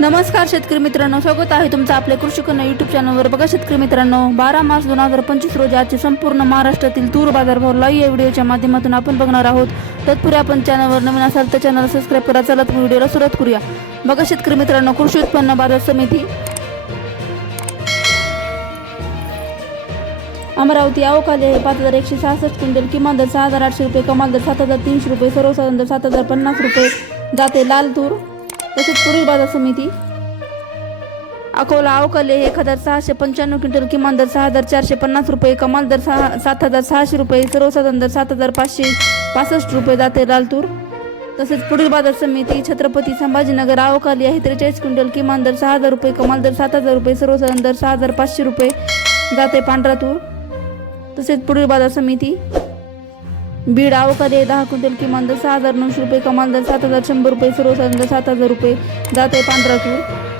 नमस्कार शेतकरी मित्रांनो स्वागत आहे तुमचं आपल्या कृषी कन्या युट्यूब चॅनलवर बघा शेतकरी मित्रांनो बारा मार्च दोन हजार पंचवीस रोजी आजचे संपूर्ण महाराष्ट्रातील तूर बाजारभाव लाईव्ह या व्हिडिओच्या माध्यमातून आपण बघणार आहोत. तत्पूर्वी आपण चॅनलवर नवीन असाल तर चॅनल सबस्क्राईब करा चला तर व्हिडिओला सुरुवात करूया. बघा शेतकरी मित्रांनो कृषी उत्पन्न बाजार समिती अमरावती अवकाले हे पाच हजार एकशे सहासष्ट क्विंटल किमान दर सहा हजार आठशे रुपये कमाल दर सात हजार तीनशे रुपये सर्वसाधारण दर सात हजार पन्नास रुपये जाते लाल तूर. तसेच पुढील बाजार समिती. अकोला अवकाले हे एक हजार सहाशे पंच्याण्णव क्विंटल किमान दर सहा हजार चारशे पन्नास रुपये कमाल दर सहा सात हजार सहाशे रुपये सर्वसाधारण दर सात हजार पाचशे पासष्ट रुपये जाते लाल तूर तसेच पुढील बाजार समिती छत्रपती संभाजीनगर अवकाली आहे त्रेचाळीस क्विंटल किमान दर सहा हजार रुपये कमाल दर सात हजार रुपये सर्वसाधारण दर सहा हजार पाचशे रुपये जाते पांढरा तूर. तसेच पुढील बाजार समिती बीड अवकाली दहा क्विंटल किमान दर सहा हजार नऊशे रुपये कमाल दर सात हजार शंभर रुपये सर्वसाधारण सात हजार रुपये. जाते पांढरा किलो